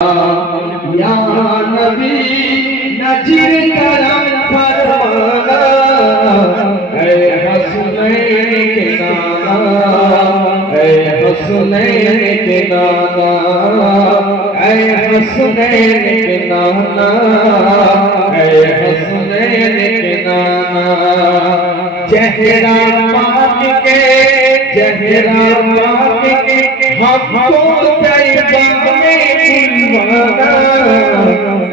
या नबी नजीर करम फरमाना, ऐ हसनैन के नाना, ऐ हसनैन के नाना, ऐ हसनैन के नाना, ऐ हसनैन के नाना। चेहरा पाक के, चेहरा पाक के हमको तैयबा में बुलवाना,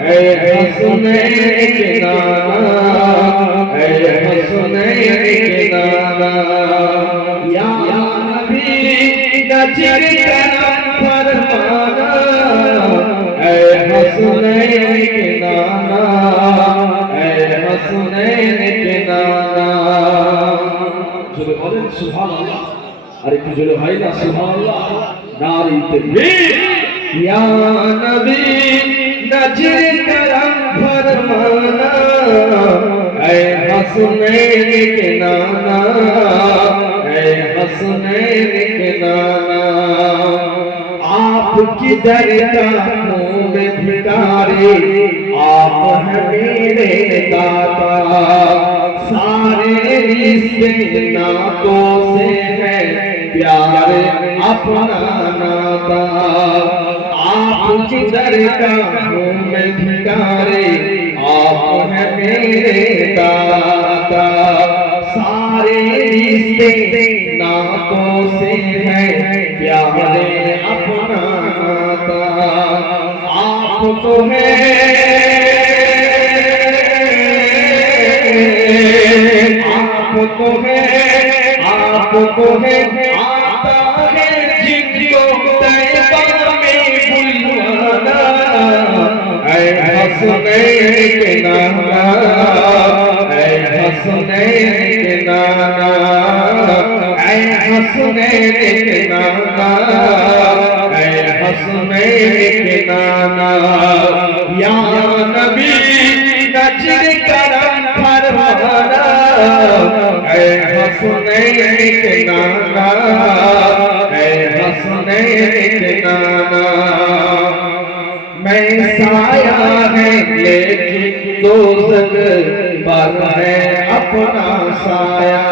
ऐ हसनैन के नाना, ऐ हसनैन के नाना। या नबी नज़र करम फरमाना, ऐ हसनैन के नाना, ऐ हसनैन के नाना। জোরে বলেন সুবহানাল্লাহ। আর একটু জোরে ভাই না সুবহানাল্লাহ, নারী তাকবীর। ইয়া নবী নজর করম ফরমানা, ऐ हसनैन के नाना, ऐ हसनैन के नाना। आपकी दरगाहों में भिखारी, आप हैं मेरे दाता। सारे रिश्ते नातों से है प्यार अपना नाता। आपकी दरगाहों में भिखारी, आप हैं मेरे दाता। सारे रिश्ते नातों से है प्यार अपना नाता। आपको है, आपको है, आपको है, आता है जिनको तैयबा में बुलवाना, ऐ हसनैन के नाना, ऐ हसनैन के नाना, ऐ हसनैन के नाना, ऐ हसनैन के नाना। या नबी नज़र करम फरमाना, ऐ हसनैन के नाना, ऐ हसनैन के नाना। मैं साया है लेकिन दोज़ख पर है अपना साया।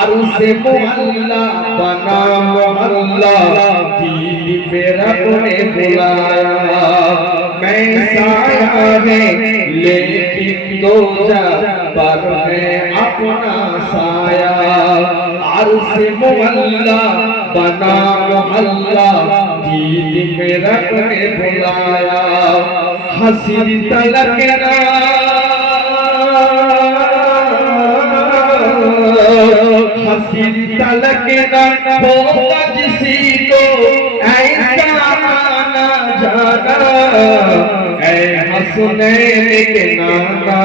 अर्ज़ मुअल्ला बना मोहल्ला, दीद पे रब ने बुलाया। मैं साया है लेकिन दोज़ख पर है अपना साया। अर्ज़ मुअल्ला बना मोहल्ला, दीद पे रब ने बुलाया। हसीन तलकना, हसीन तलकना होगा जिसी को ऐसा आना जाना, ऐ हसनैन के नाना,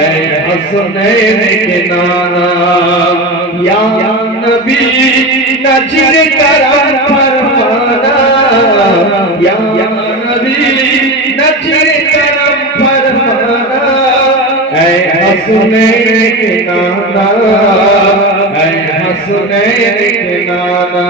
ऐ हसनैन के नाना। या नबी नज़र करम फरमाना, या नबी नज़र करम फरमाना, ऐ हसनैन के नाना, ऐ हसनैन के नाना।